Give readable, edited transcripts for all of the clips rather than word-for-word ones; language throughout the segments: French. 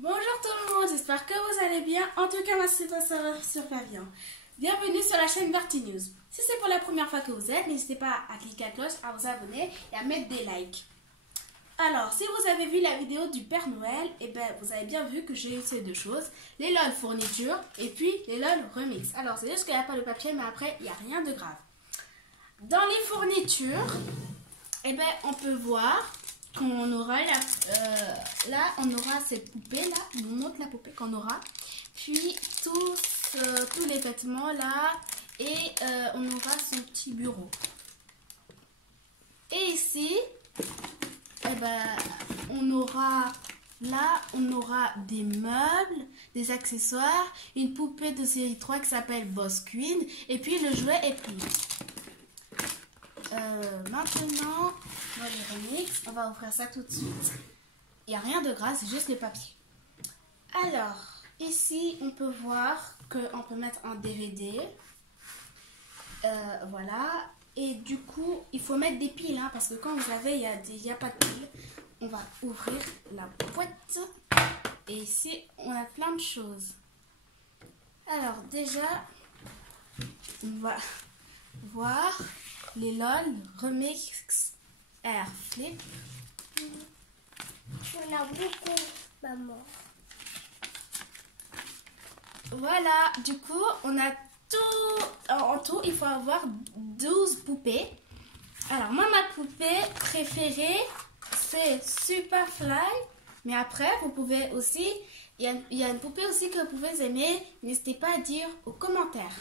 Bonjour tout le monde, j'espère que vous allez bien. En tout cas, moi c'est ça va super bien. Bienvenue sur la chaîne Bertie News. Si c'est pour la première fois que vous êtes, n'hésitez pas à cliquer à la cloche, à vous abonner et à mettre des likes. Alors, si vous avez vu la vidéo du Père Noël, vous avez bien vu que j'ai eu ces deux choses. Les LOL fournitures et puis les LOL remix. Alors, c'est juste qu'il n'y a pas de papier, mais après, il n'y a rien de grave. Dans les fournitures, on peut voir qu'on aura là on aura cette poupée là, on nous montre la poupée qu'on aura, puis tous les vêtements là et on aura son petit bureau. Et ici on aura des meubles, des accessoires, une poupée de série 3 qui s'appelle Boss Queen et puis le jouet est plié. Maintenant, moi les remix, on va ouvrir ça tout de suite. Il n'y a rien de gras, c'est juste le papier. Alors, ici, on peut voir qu'on peut mettre un DVD. Voilà. Et du coup, il faut mettre des piles, hein, parce que quand vous avez, il n'y a pas de piles. On va ouvrir la boîte. Et ici, on a plein de choses. Alors, déjà, on va voir les LOL Remix Air Flip. On a beaucoup, maman. Voilà, du coup, on a tout. En tout, il faut avoir 12 poupées. Alors, moi, ma poupée préférée, c'est Superfly. Mais après, vous pouvez aussi. Il y a une poupée aussi que vous pouvez aimer. N'hésitez pas à dire aux commentaires.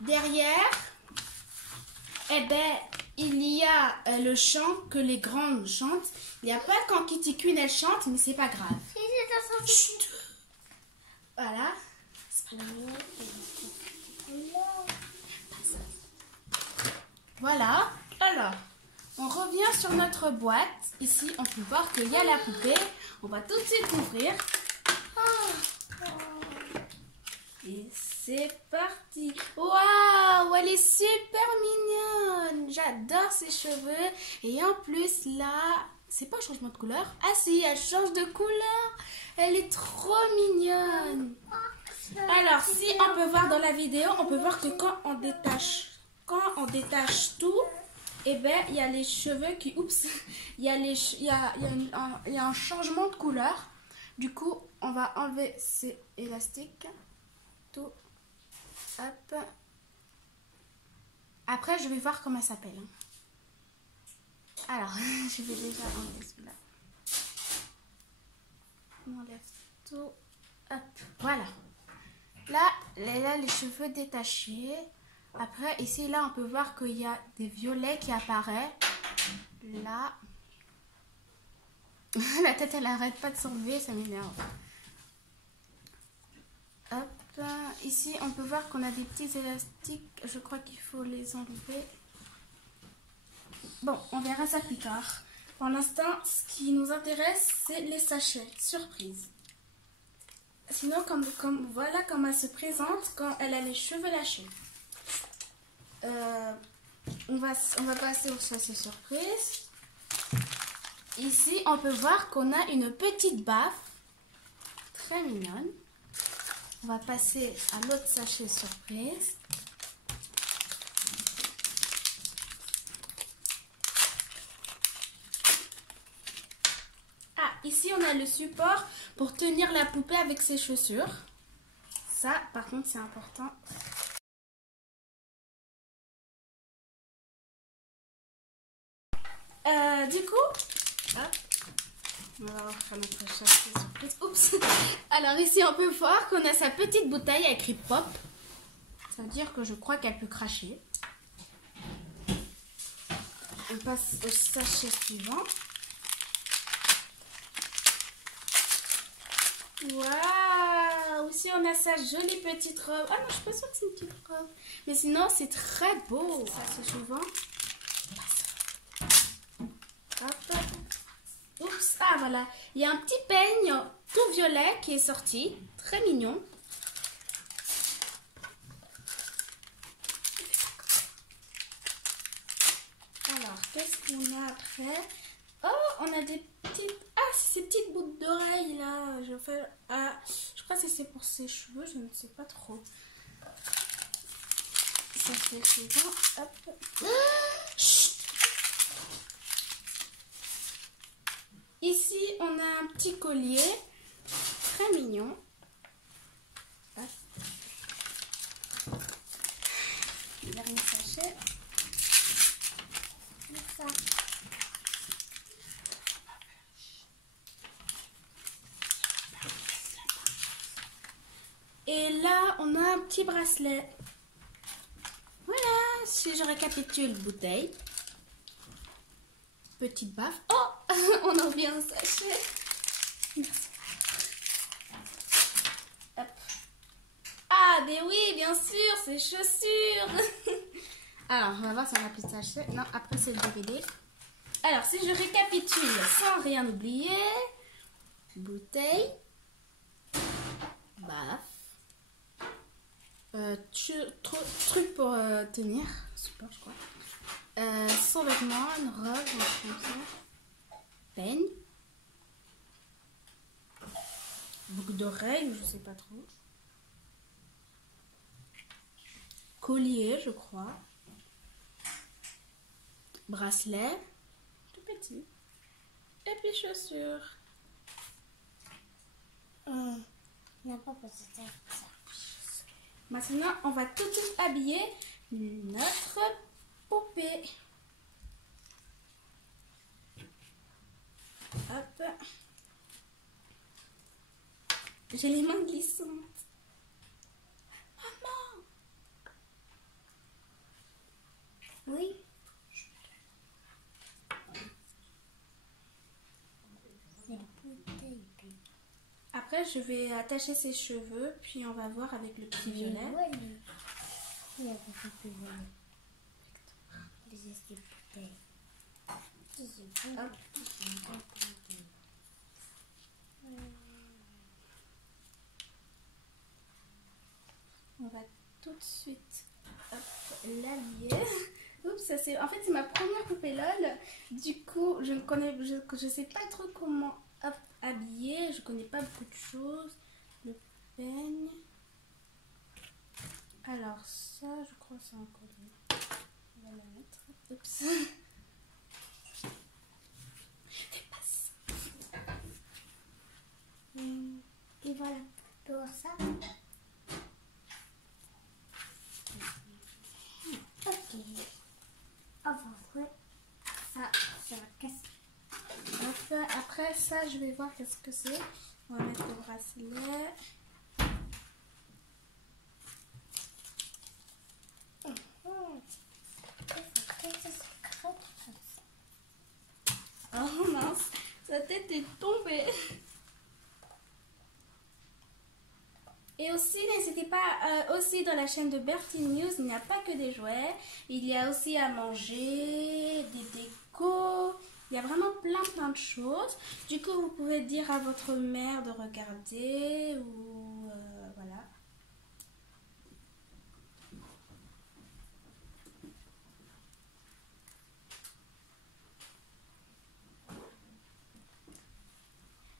Derrière, il y a le chant que les grandes chantent. Il n'y a pas quand Kitty Queen elle chante, mais c'est pas grave. Chut. Voilà. Voilà. Alors, on revient sur notre boîte. Ici, on peut voir qu'il y a la poupée. On va tout de suite ouvrir. Et c'est parti. Waouh, elle est super mignonne. J'adore ses cheveux. Et en plus, là, c'est pas un changement de couleur. Ah si, elle change de couleur. Elle est trop mignonne. Alors, si on peut voir dans la vidéo, on peut voir que quand on détache tout, il y a les cheveux qui... Oups. Il y a un changement de couleur. Du coup, on va enlever ces élastiques. Tout. Hop. Après, je vais voir comment ça s'appelle. Alors, je vais déjà enlever celui-là. On enlève tout. Hop. Voilà. Là, les cheveux détachés. Après, ici, là, on peut voir qu'il y a des violets qui apparaissent. Là. La tête, elle arrête pas de s'enlever, ça m'énerve. Hop. Ici, on peut voir qu'on a des petits élastiques. Je crois qu'il faut les enlever. Bon, on verra ça plus tard. Pour l'instant, ce qui nous intéresse, c'est les sachets. Surprise. Sinon, voilà comment elle se présente quand elle a les cheveux lâchés. On va passer au sachet surprise. Ici, on peut voir qu'on a une petite baffe. Très mignonne. On va passer à l'autre sachet surprise. Ah, ici on a le support pour tenir la poupée avec ses chaussures. Ça, par contre, c'est important. Du coup, hop. On va faire notre sachet surprise. Oups. Alors ici, on peut voir qu'on a sa petite bouteille écrit Pop. Ça veut dire que je crois qu'elle peut cracher. On passe au sachet suivant. Waouh! Ici, on a sa jolie petite robe. Ah non, je suis pas sûre que c'est une petite robe. Mais sinon, c'est très beau. Sachet suivant. Hop. Oups, ah voilà, il y a un petit peigne tout violet qui est sorti, très mignon. Alors, qu'est-ce qu'on a après? Oh, on a des petites... Ah, ces petites boucles d'oreilles là. Je crois que c'est pour ses cheveux, je ne sais pas trop. Ça c'est souvent. Hop. Chut. Ici, on a un petit collier très mignon. Hop. Dernier sachet. Ça. Et là, on a un petit bracelet. Voilà, si je récapitule, bouteille. Petite baffe. Oh, on a oublié un sachet. Merci. Hop. Ah, mais oui, bien sûr, c'est chaussures. Alors, on va voir si on a plus de sachet. Non, après c'est le DVD. Alors, si je récapitule sans rien oublier. Bouteille. Baffe. Truc pour tenir. Super, je crois. Son vêtement, une robe, un truc comme ça. Peigne. Boucle d'oreilles, je sais pas trop. Collier, je crois. Bracelet. Tout petit. Et puis chaussures. On n'a pas pensé à ça. Maintenant, on va tout de suite habiller notre poupée. Hop. J'ai les mains glissantes. Maman. Oui. Après, je vais attacher ses cheveux, puis on va voir avec le petit violet. Il y a beaucoup plus violet. Des bouteilles. Hop. On va tout de suite l'habiller. Oups, ça c'est. En fait, c'est ma première poupée LOL. Du coup, je sais pas trop comment habiller. Je connais pas beaucoup de choses. Le peigne. Alors ça, je crois que c'est un collier. On va la mettre. Oups. Dépasse. Et voilà. Tu vois ça? Ok. Enfin, ça va casser. Après ça, je vais voir qu'est-ce que c'est. On va mettre le bracelet. Oh mince, sa tête est tombée. Et aussi, n'hésitez pas, aussi dans la chaîne de Bertie News, il n'y a pas que des jouets. Il y a aussi à manger, des décos. Il y a vraiment plein de choses. Du coup, vous pouvez dire à votre mère de regarder ou voilà.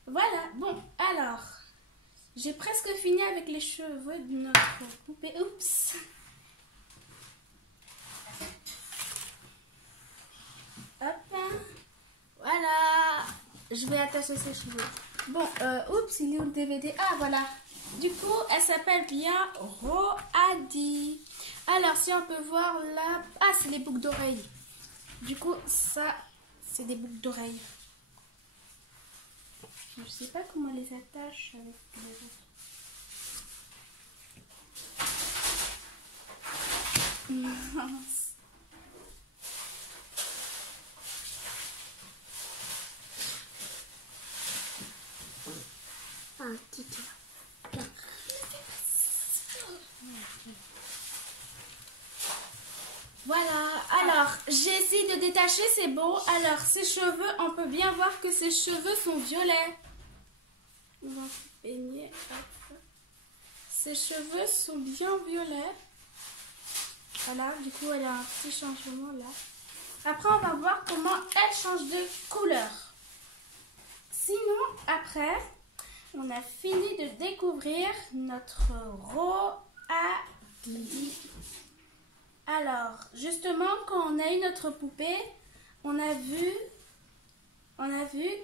Voilà, bon, alors, j'ai presque fini avec les cheveux de notre poupée. Oups! Hop, voilà, je vais attacher ses cheveux. Bon, oups, il est où le DVD? Ah, voilà. Du coup, elle s'appelle bien Roadi. Alors, si on peut voir là... Ah, c'est les boucles d'oreilles. Du coup, ça, c'est des boucles d'oreilles. Je sais pas comment on les attache avec les autres. Mince. Ah, tu Voilà, alors j'ai essayé de détacher, c'est bon. Alors ses cheveux, on peut bien voir que ses cheveux sont violets. On va peigner. Ses cheveux sont bien violets. Voilà, du coup elle a un petit changement là. Après on va voir comment elle change de couleur. Sinon, après, on a fini de découvrir notre Roadie. Alors, justement, quand on a eu notre poupée, on a vu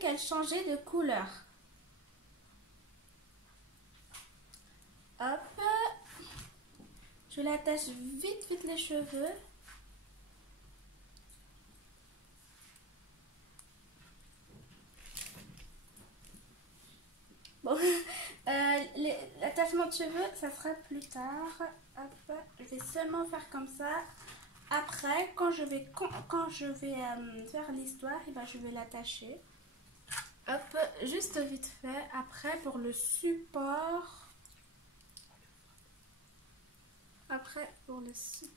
qu'elle changeait de couleur. Hop, je l'attache vite les cheveux. Bon, l'attachement de cheveux, ça sera plus tard. Hop, je vais seulement faire comme ça. Après, quand je vais faire l'histoire, et ben, je vais l'attacher. Hop, juste vite fait. Après, pour le support.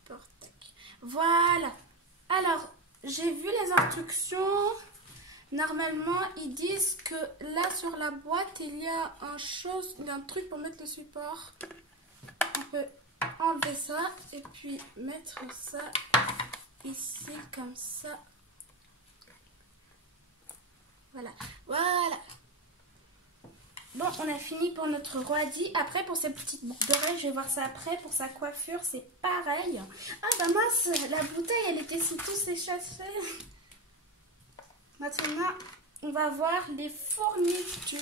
Tac. Voilà. Alors, j'ai vu les instructions. Normalement, ils disent que là, sur la boîte, il y a un truc pour mettre le support. On peut enlever ça et puis mettre ça ici comme ça. Voilà. Bon, on a fini pour notre Roadie. Après, pour ses petites boucles d'oreilles, je vais voir ça après. Pour sa coiffure, c'est pareil. Ah bah mince, la bouteille, elle était si tous échappée. Maintenant, on va voir les fournitures.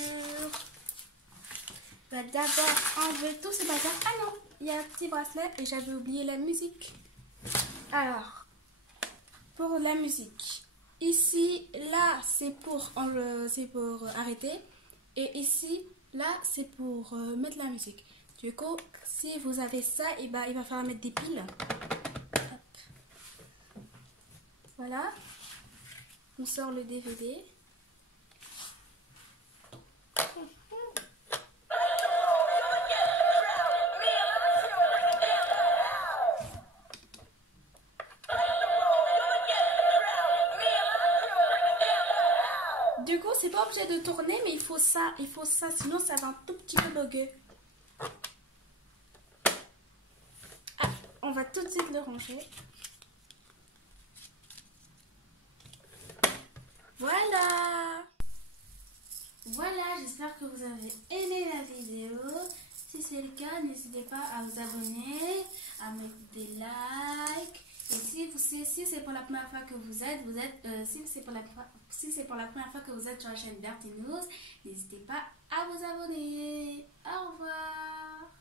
On va d'abord enlever tous ces bazars. Ah non, il y a un petit bracelet et j'avais oublié la musique. Alors, pour la musique, ici, là, c'est pour arrêter. Et ici, là, c'est pour mettre la musique. Du coup, si vous avez ça, et ben, il va falloir mettre des piles. Hop. Voilà. On sort le DVD. Du coup, c'est pas obligé de tourner, mais il faut ça, sinon ça va un tout petit peu bugger. Ah, on va tout de suite le ranger. Voilà, j'espère que vous avez aimé la vidéo. Si c'est le cas, n'hésitez pas à vous abonner, à mettre des likes. Et si c'est pour la première fois que vous êtes, si c'est pour la première fois que vous êtes sur la chaîne Bertie News, n'hésitez pas à vous abonner. Au revoir.